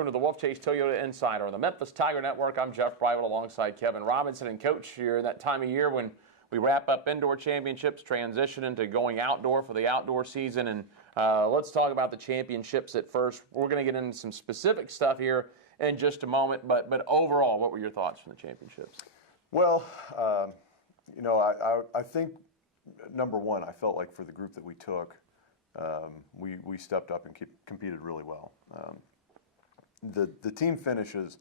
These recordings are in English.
Welcome to the Wolfchase Toyota Insider on the Memphis Tiger Network. I'm Jeff Private alongside Kevin Robinson. And Coach, here in that time of year when we wrap up indoor championships, transition into going outdoor for the outdoor season. And let's talk about the championships at first. We're going to get into some specific stuff here in just a moment. But overall, what were your thoughts from the championships? Well, I think, number one, I felt like for the group that we took, we stepped up and competed really well. The team finishes,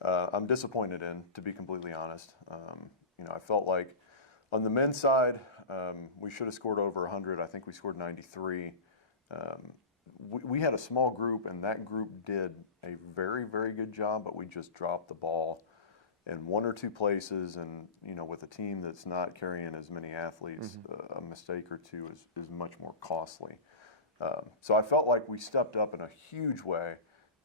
I'm disappointed in, to be completely honest. I felt like on the men's side, we should have scored over 100. I think we scored 93. We had a small group, and that group did a very, very good job, but we just dropped the ball in one or two places. And, with a team that's not carrying as many athletes, a mistake or two is much more costly. So I felt like we stepped up in a huge way.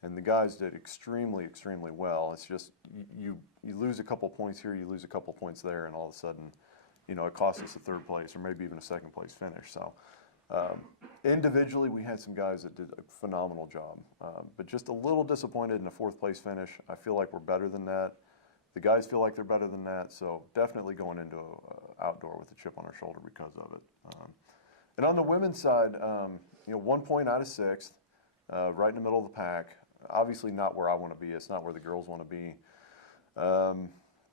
And the guys did extremely, extremely well. It's just you lose a couple points here, you lose a couple points there, and all of a sudden, it costs us a third place or maybe even a second place finish. So individually, we had some guys that did a phenomenal job, but just a little disappointed in a fourth place finish. I feel like we're better than that. The guys feel like they're better than that. So definitely going into outdoor with a chip on our shoulder because of it. And on the women's side, 1 point out of sixth, right in the middle of the pack. Obviously not where I want to be. It's not where the girls want to be.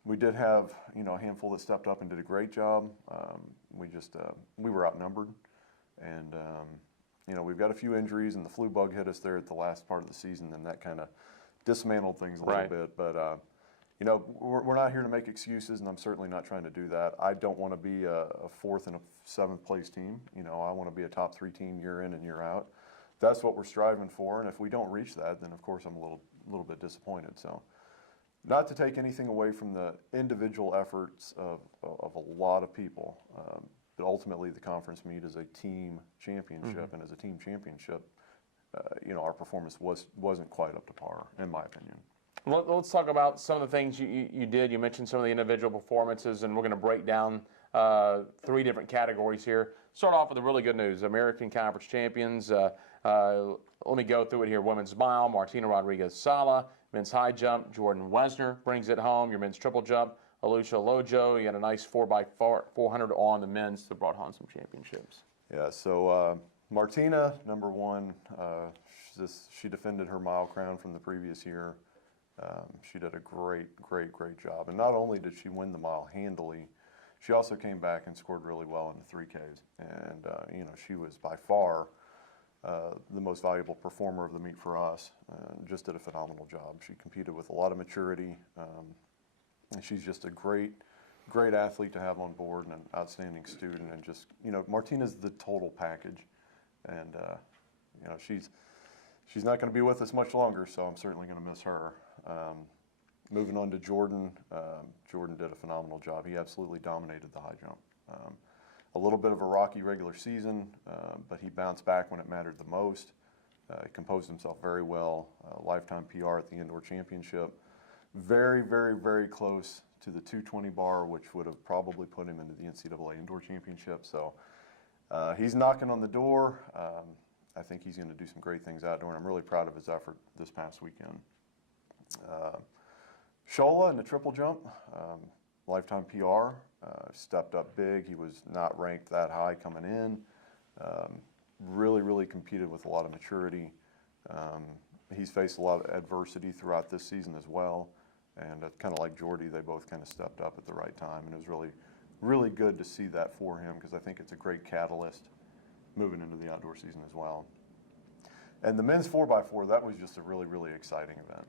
We did have, a handful that stepped up and did a great job. We were outnumbered. And, we've got a few injuries, and the flu bug hit us there at the last part of the season, and that kind of dismantled things a little bit. But, we're not here to make excuses, and I'm certainly not trying to do that. I don't want to be a fourth and a seventh place team. I want to be a top 3 team year in and year out. That's what we're striving for, and if we don't reach that, then of course I'm a little bit disappointed. So, not to take anything away from the individual efforts of a lot of people, but ultimately the conference meet is a team championship, and as a team championship, our performance wasn't quite up to par, in my opinion. Let's talk about some of the things you did. You mentioned some of the individual performances, and we're going to break down 3 different categories here. Start off with the really good news. American Conference champions. Let me go through it here. Women's mile, Martina Rodriguez-Sala. Men's high jump, Jordan Wesner brings it home. Your men's triple jump, Alusha Lojo. You had a nice 4x400 on the men's that brought home some championships. Yeah, so Martina, number one, she defended her mile crown from the previous year. She did a great job. And not only did she win the mile handily, she also came back and scored really well in the 3Ks. And, she was by far the most valuable performer of the meet for us, and just did a phenomenal job. She competed with a lot of maturity, and she's just a great athlete to have on board and an outstanding student. And just, Martina's the total package. And, she's not going to be with us much longer, so I'm certainly going to miss her. Moving on to Jordan, Jordan did a phenomenal job. He absolutely dominated the high jump. A little bit of a rocky regular season, but he bounced back when it mattered the most. He composed himself very well. Lifetime PR at the indoor championship. Very, very, very close to the 220 bar, which would have probably put him into the NCAA indoor championship. So he's knocking on the door. I think he's going to do some great things outdoor, and I'm really proud of his effort this past weekend. Shola in the triple jump, lifetime PR, stepped up big. He was not ranked that high coming in. Really competed with a lot of maturity. He's faced a lot of adversity throughout this season as well. And kind of like Jordy, they both kind of stepped up at the right time. And it was really good to see that for him, because I think it's a great catalyst moving into the outdoor season as well. And the men's 4x4, that was just a really exciting event.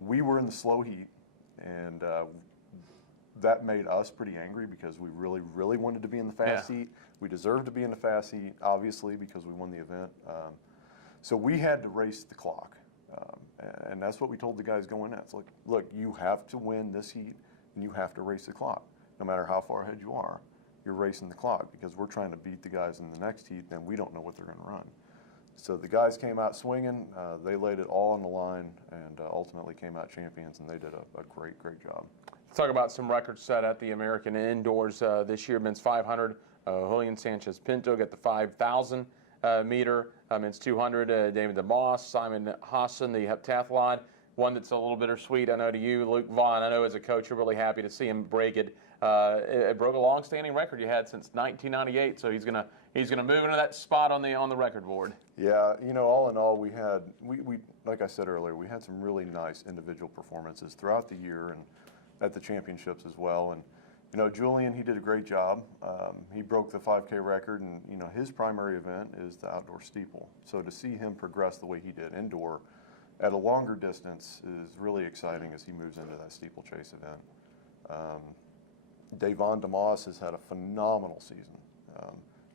We were in the slow heat, and that made us pretty angry because we really wanted to be in the fast heat. We deserved to be in the fast heat, obviously, because we won the event. So we had to race the clock, and that's what we told the guys going in. It's like, look, you have to win this heat, and you have to race the clock. No matter how far ahead you are, you're racing the clock, because we're trying to beat the guys in the next heat, then we don't know what they're going to run. So the guys came out swinging. They laid it all on the line, and ultimately came out champions, and they did a great job. Let's talk about some records set at the American Indoors this year. Men's 500, Julian Sanchez Pinto got the 5,000 meter, men's 200, David DeMoss, Simon Hassan, the heptathlon. One that's a little bittersweet, I know, to you, Luke Vaughn. I know as a coach you're really happy to see him break it. It broke a long-standing record you had since 1998, so he's gonna move into that spot on the record board. Yeah, all in all, we like I said earlier, we had some really nice individual performances throughout the year and at the championships as well. And Julian, he did a great job. He broke the 5K record, and his primary event is the outdoor steeple. So to see him progress the way he did indoor at a longer distance is really exciting as he moves into that steeplechase event. Davon DeMoss has had a phenomenal season.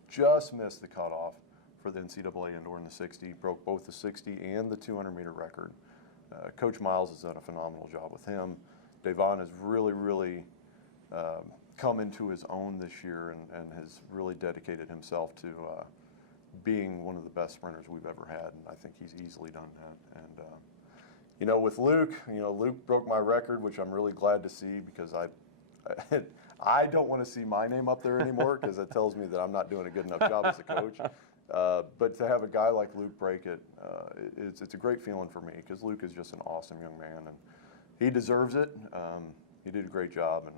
Just missed the cutoff for the NCAA indoor in the 60, broke both the 60 and the 200-meter record. Coach Miles has done a phenomenal job with him. Davon has really come into his own this year and has really dedicated himself to being one of the best sprinters we've ever had, and I think he's easily done that. And with Luke, Luke broke my record, which I'm really glad to see, because I don't want to see my name up there anymore, because it tells me that I'm not doing a good enough job as a coach. But to have a guy like Luke break it, it's a great feeling for me, because Luke is just an awesome young man, and he deserves it. He did a great job, and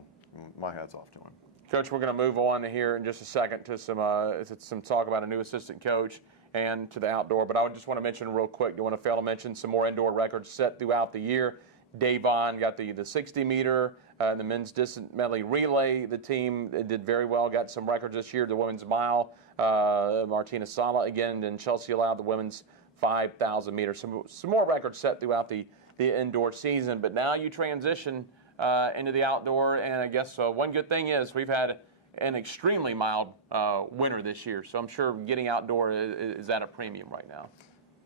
my hat's off to him. Coach, we're going to move on here in just a second to some talk about a new assistant coach and to the outdoor. But I just want to mention real quick, don't want to fail to mention some more indoor records set throughout the year. Davon got the 60-meter, the men's distance medley relay. The team did very well, got some records this year. The women's mile, Martina Sala again, and Chelsea allowed the women's 5,000 meters. Some more records set throughout the indoor season. But now you transition into the outdoor, and I guess one good thing is we've had an extremely mild winter this year, so I'm sure getting outdoor is at a premium right now.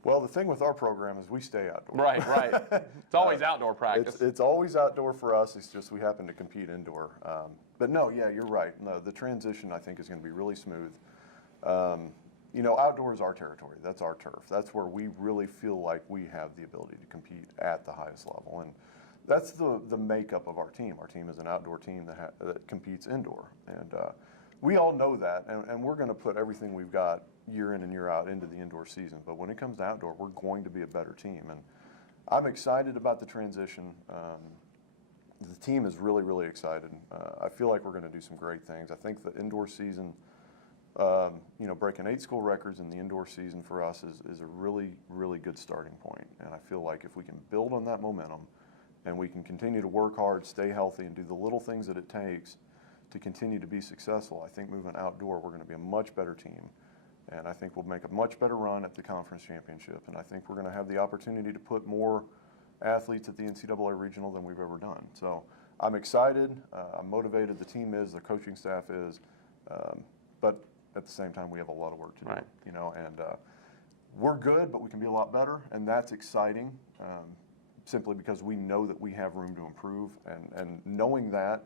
Well, the thing with our program is we stay outdoors. Right. It's always outdoor practice. It's always outdoor for us. It's just we happen to compete indoor. But no, yeah, you're right. No, the transition, I think, is going to be really smooth. Outdoor is our territory. That's our turf. That's where we really feel like we have the ability to compete at the highest level. And that's the makeup of our team. Our team is an outdoor team that competes indoor. And we all know that, and we're going to put everything we've got year in and year out into the indoor season. But when it comes to outdoor, we're going to be a better team. And I'm excited about the transition. The team is really excited. I feel like we're going to do some great things. I think the indoor season, breaking 8 school records in the indoor season for us is a really good starting point. And I feel like if we can build on that momentum and we can continue to work hard, stay healthy, and do the little things that it takes to continue to be successful, I think moving outdoor, we're going to be a much better team. And I think we'll make a much better run at the conference championship. And I think we're going to have the opportunity to put more athletes at the NCAA regional than we've ever done. So I'm excited. I'm motivated. The team is. The coaching staff is. But at the same time, we have a lot of work to do. Right. And we're good, but we can be a lot better. And that's exciting, simply because we know that we have room to improve. And knowing that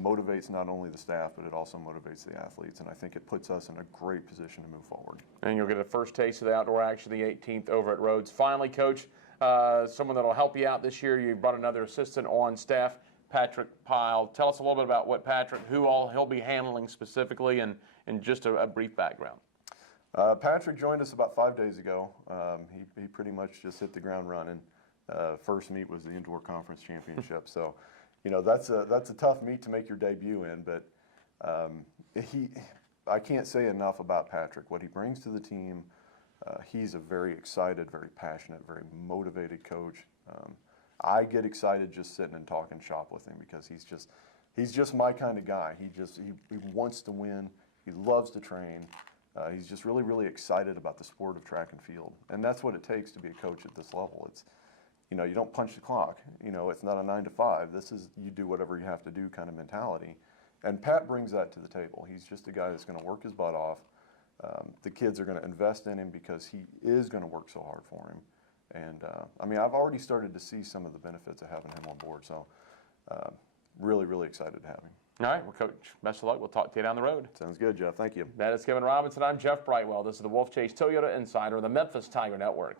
motivates not only the staff, but it also motivates the athletes, and I think it puts us in a great position to move forward. And you'll get a first taste of the outdoor action the 18th over at Rhodes. Finally, Coach, someone that'll help you out this year, you brought another assistant on staff, Patrick Pyle. Tell us a little bit about what who all he'll be handling specifically, and just a brief background. Patrick joined us about 5 days ago. He pretty much just hit the ground running. First meet was the indoor conference championship, so that's a tough meet to make your debut in, but I can't say enough about Patrick. What he brings to the team, he's a very excited, very passionate, very motivated coach. I get excited just sitting and talking shop with him, because he's just my kind of guy. He wants to win. He loves to train. He's just really excited about the sport of track and field, and that's what it takes to be a coach at this level. It's you don't punch the clock. It's not a 9 to 5. This is you do whatever you have to do kind of mentality. And Pat brings that to the table. He's just a guy that's going to work his butt off. The kids are going to invest in him because he is going to work so hard for him. And I've already started to see some of the benefits of having him on board. So really excited to have him. All right, well, Coach, best of luck. We'll talk to you down the road. Sounds good, Jeff. Thank you. That is Kevin Robinson. I'm Jeff Brightwell. This is the Wolfchase Toyota Insider, the Memphis Tiger Network.